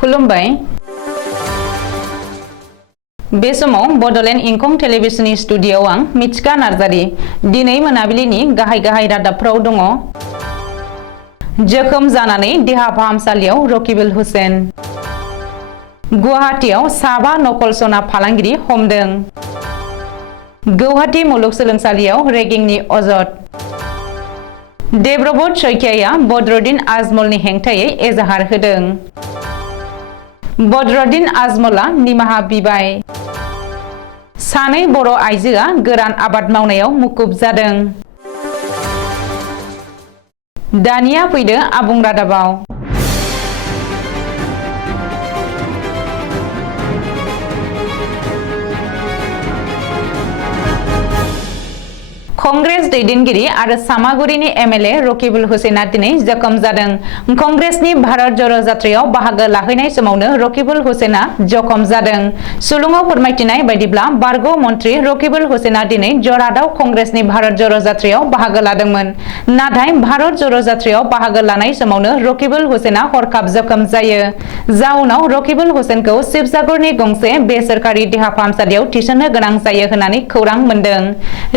खुलुमबाय बे समाव बडलेण्ड इंखं टेलिभिजननि स्टुडियोआव आं मिथिका नार्जारी दिनै मोनाबिलिनि गाहाय रादाबफोराव दङ। जोखोम जानानै देहा फाहामसालियाव रकिबुल हुसेन। गुवाहाटीआव साबा नकल सना फालांगिरि हमदों। गुवाहाटी मुलुगसोलोंसालियाव रेगिंनि अजद। देबब्रत शइकियाया बदरुद्दीन आजमलनि हेंथायै एजाहार होदों। बदरुद्दीन आजमला निमाहा बिबाय। सानै बर' आइजोआ गोरान आबाद मावनायाव मुखुब जादों। दानिया फैदो आबुं रादाबाव। कंग्रेस दैदेनगिरि आरो सामागुरिनि एमएलए रकिबुल हुसेना दिनै जखम जादों। कंग्रेसनि भारत ज'रो जात्रायाव बाहागो लाहैनाय समावनो रकिबुल हुसेना जखम जादों। सुलुङाव फोरमायथिनाय बायदिब्ला बारग' मन्त्रि रकिबुल हुसेना दिनै जरहाटआव कंग्रेसनि भारत ज'रो जात्रायाव बाहागो लादोंमोन। नाथाय भारत ज'रो जात्रायाव बाहागो लानाय समावनो रकिबुल हुसेना हरखाब जखम जायो। जाउनाव रकिबुल हुसेनखौ शिबसागरनि गंसे बेसरकारि देहा फाहामसालियाव थिसननो गोनां जायो होननानै खौरां मोन्दों।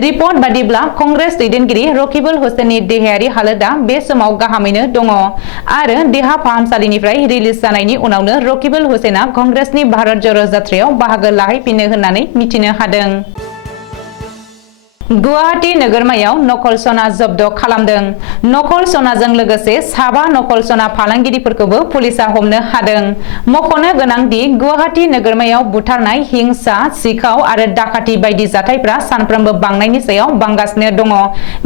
रिपर्ट बादिब्ला कंग्रेस दैदेनगिरि रकिबुल हुसेननि देहायारि हालोदा बे समाव गाहामैनो दङ आरो देहा फाहामसालिनिफ्राय रिलिज जानायनि उनावनो रकिबुल हुसेना कंग्रेसनि भारत ज'रो जात्रायाव बाहागो लाहैफिनो होननानै मिथिनो हादों। गुवाहाटी नोगोरमायाव नकल सना जब्द खालामदों। नकल सनाजों लोगोसे साबा नकल सना फालांगिरिफोरखौबो पुलिसा हमनो हादों। मख'नो गोनांदि गुवाहाटी नोगोरमायाव बुथारनाय, हिंसा, सिखाव आरो डाकाति बायदि जाथायफ्रा सानफ्रोमबो बांनायनि सायाव बांगासिनो दङ।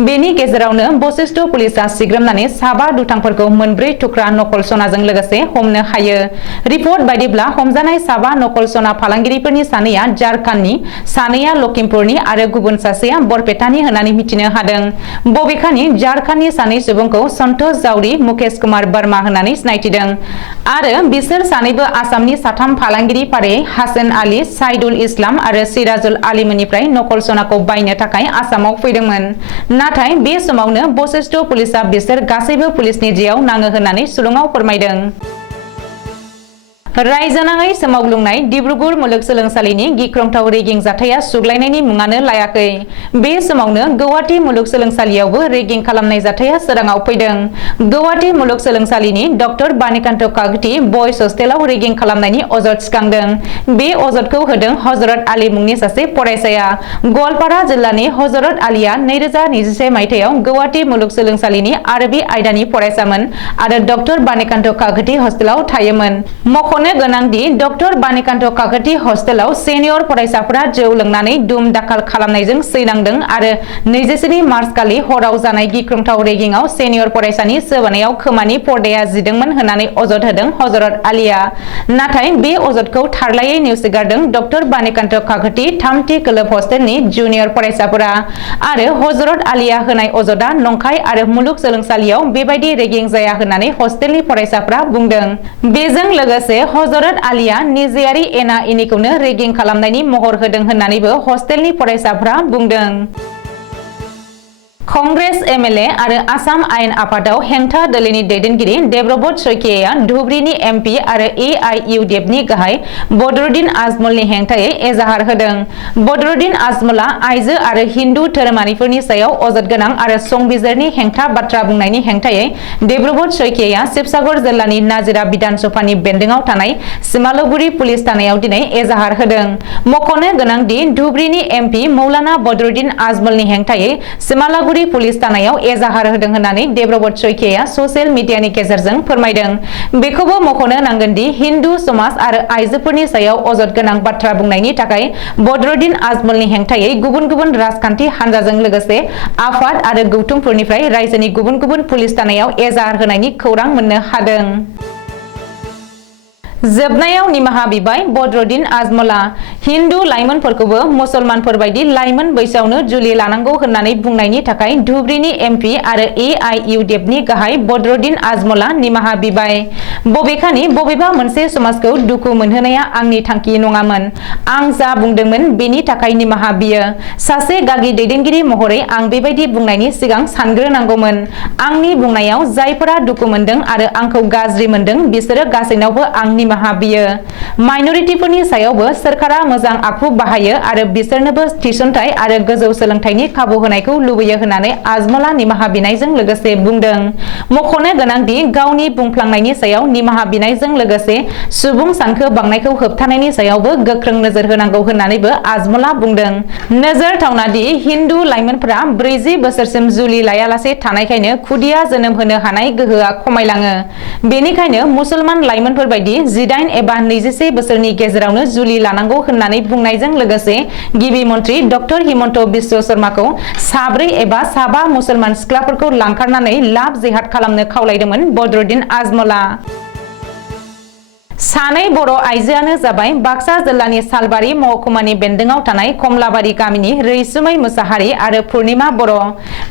बेनि गेजेरावनो बशिष्ठ पुलिसा सिग्रोमनानै साबा दुथांफोरखौ मोनब्रै थुख्रा नकल सनाजों लोगोसे हमनो हायो। रिपर्ट बायदिब्ला हमजानाय साबा नकल सना फालांगिरिफोरनि सानैया झारखन्डनि, सानैया लखिमपुरनि आरो गुबुन सासेया बरपेटानि होननानै मिथिनो हादों। बबेखानि झारखन्डनि सानै सुबुंखौ सन्तोष जावरी, मुकेश कुमार वर्मा होननानै सिनायथिदों आरो बिसोर सानैबो आसामनि साथाम फालांगिरि फारियै हासन आली, साइदुल इस्लाम आरो सिराजुल आलीमोननिफ्राय नकल सनाखौ बायनो थाखाय आसामाव फैदोंमोन। नाथाय बे समावनो बशिष्ठ पुलिसा बिसोर गासैबो पुलिसनि जेयाव नाङो होननानै सुलुङाव फोरमायदों। रायजोनाङै सोमावग्लुंनाय डिब्रुगड़ मुलुगसोलोंसालिनि गिख्रंथाव रेगिं जाथाया सुग्लायनायनि मुङानो लायाखै। बे समावनो गुवाहाटी मुलुगसोलोंसालियावबो रेगिं खालामनाय जाथाया सोराङाव फैदों। गुवाहाटी मुलुगसोलोंसालिनि डक्टर बानिकान्त काकति बयज हस्टेलाव रेगिं खालामनायनि अजद थिखांदों। बे अजदखौ होदों हजरत आली मुंनि सासे फरायसाया। गवालपारा जिल्लानि हजरत आलीया 2021 मायथाइयाव गुवाहाटी मुलुगसोलोंसालिनि आरबि आयदानि फरायसामोन आरो डक्टर बानिकान्त काकति हस्टेलाव थायोमोन। मख'नो गोनांदि डक्टर बानिकान्त काकति हस्टेलाव सेनियर फरायसाफोरा जौ लोंनानै दुम दाखाल खालामनायजों सैनांदों आरो 21 मार्च खालि हराव जानाय गिख्रंथाव रेगिंआव सेनियर फरायसानि सोबानायाव खोमानि पर्दाया जिदोंमोन होननानै अजद होदों हजरत आलीया। नाथाय बे अजदखौ थारलायै नेवसिगारदों डक्टर बानिकान्त काकति थामथि खोलोब हस्टेलनि जुनियर फरायसाफोरा आरो हजरत आलीया होनाय अजदआ नंखाय आरो मुलुगसोलोंसालियाव बेबायदि रेगिं जाया होननानै हस्टेलनि फरायसाफोरा बुंदों। बेजों लोगोसे हजरत आलीया निजेयारि एना एनिखौनो रेगिं खालामनायनि महर होदों होननानैबो हस्टेलनि फरायसाफोरा बुंदों। कंग्रेस एमएलए आरो आसाम आयेन आफादाव हेंथा दोलोनि दैदेनगिरि देबब्रत शइकियाया धुबरीनि एमपि आरो एआइइउडिएफनि गाहाय बदरुद्दीन आजमलनि हेंथायै एजाहार होदों। बदरुद्दीन आजमला आइजो आरो हिन्दु धोरोमारिफोरनि सायाव अजद गोनां आरो संबिजिरनि हेंथा बाथ्रा बुंनायनि हेंथायै देबब्रत शइकियाया शिबसागर जिल्लानि नाजिरा बिधान सभानि बेन्दोंआव थानाय सिमालुगुरि पुलिस थानायाव दिनै एजाहार होदों। मख'नो गोनांदि धुबरीनि एमपि मौलाना बदरुद्दीन आजमलनि हेंथायै सिमालुगुरि पुलिस थानायाव एजाहार होदों होननानै देबब्रत शइकियाया ससियेल मिडियानि गेजेरजों फोरमायदों। बेखौबो मख'नो नांगोनदि हिन्दु समाज आरो आइजोफोरनि सायाव अजद गोनां बाथ्रा बुंनायनि थाखाय बदरुद्दीन आजमलनि हेंथायै गुबुन गुबुन राजखान्थि हान्जाजों लोगोसे आफाद आरो गौथुमफोरनिफ्राय रायजोनि गुबुन गुबुन पुलिस थानायाव एजाहार होनायनि खौरां मोननो हादों। जोबनायाव निमाहा बिबाय बदरुद्दीन आजमला। हिन्दु लाइमोनफोरखौबो मुसलमानफोर बायदि लाइमोन बैसोआवनो जुलि लानांगौ होननानै बुंनायनि थाखाय धुबरीनि एमपि आरो एआइइउडिएफनि गाहाय बदरुद्दीन आजमला निमाहा बिबाय। बबेखानि बबेबा मोनसे समाजखौ दुखु मोनहोनाया आंनि थांखि नङामोन। आं जा बुंदोंमोन बेनि थाखाय निमाहा बियो। सासे गागि दैदेनगिरि महरै आं बेबायदि बुंनायनि सिगां सानग्रोनांगौमोन। आंनि बुंनायाव जायफोरा दुखु मोनदों आरो आंखौ गाज्रि मोनदों बिसोरो गासैनावबो आं निमाहा निमाहा बियो। माइनरिटिफोरनि सायावबो सोरखारा मोजां आखु बाहायो आरो बिसोरनोबो थिसनथाइ आरो गोजौ सोलोंथाइनि खाबु होनायखौ लुबैयो होननानै आजमला निमाहा बिनायजों लोगोसे बुंदों। मख'नो गोनांदि गावनि बुंफ्लांनायनि सायाव निमाहा बिनायजों लोगोसे सुबुं सानखो बांनायखौ होबथानायनि सायावबो गोख्रों नोजोर होनांगौ होननानैबो आजमला बुंदों। नोजोर थावनादि हिन्दु लाइमोनफोरा 40 बोसोरसिम जुलि लायालासे थानायखायनो खुदिया जोनोम होनो हानाय गोहोआ खमायलाङो। बेनिखायनो मुसलमान लाइमोनफोर बायदि 18 एबा 21 बोसोरनि गेजेरावनो जुलि लानांगौ होननानै बुंनायजों लोगोसे गिबि मन्त्रि डक्टर हिमन्त बिश्व शर्माखौ 4 एबा 5 मुसलमान सिख्लाफोरखौ लांखारनानै लाभ जिहाद खालामनो खावलायदोंमोन बदरुद्दिन आजमला। सानै बर' आइजोआनो जाबाय बाक्सा जिल्लानि सालबारि महकुमानि बेन्दोंआव थानाय कमलाबारि गामिनि रैसुमै मुसाहारि आरो पुर्णिमा बर'।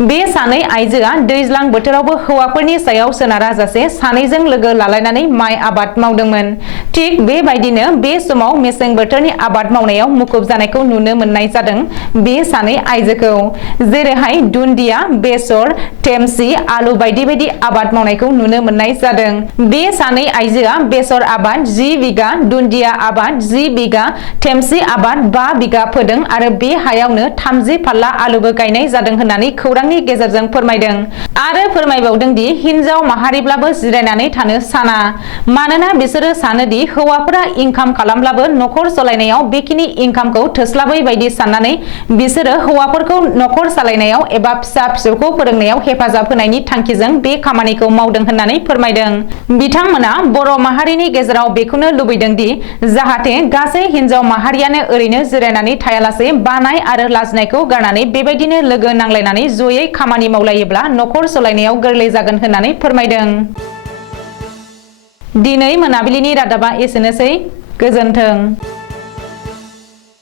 बे सानै आइजोआ दैज्लां बोथोरावबो हौवाफोरनि सायाव सोनाराजासे सानैजों लोगो लालायनानै माइ आबाद मावदोंमोन। थिग बेबायदिनो बे समाव मेसें बोथोरनि आबाद मावनायाव मुखुब जानायखौ नुनो मोननाय जादों बे सानै आइजोखौ। जेरैहाय दुन्दिया, बेसर, थेमसि, आलु बायदि बायदि आबाद मावनायखौ नुनो मोननाय जादों। बे सानै आइजोआ बेसर आबाद 10 बिगा, दुन्दिया आबाद 10 बिगा, थेमसि आबाद 5 बिगा फोदों आरो बे हायावनो 30 फाल्ला आलुबो गायनाय जादों होननानै खौरांनि गेजेरजों फोरमायदों। आरो फोरमायबावदों दि हिनजाव माहारिब्लाबो जिरायनानै थानो साना। मानोना बिसोरो सानोदि हौवाफोरा इनकाम खालामब्लाबो नखर सालायनायाव बेखिनि इनकामखौ थोस्लाबै बायदि साननानै बिसोरो हौवाफोरखौ नखर सालायनायाव एबा फिसा फिसौखौ फोरोंनायाव हेफाजाब होनायनि थांखिजों बे खामानिखौ मावदों होननानै फोरमायदों। बिथांमोना बर' माहारिनि गेजेराव बेखौनो लुबैदों दि जाहाथे गासै हिनजाव माहारियानो ओरैनो जिरायनानै थायालासे बानाय आरो लाजिनायखौ गारनानै बेबायदिनो लोगो नांलायनानै जयै खामानि मावलायोब्ला नखर सालायनायाव गोरलै जागोन होननानै फोरमायदों। दिनै मोनाबिलिनि रादाबा एसेनोसै। गोजोन्थों।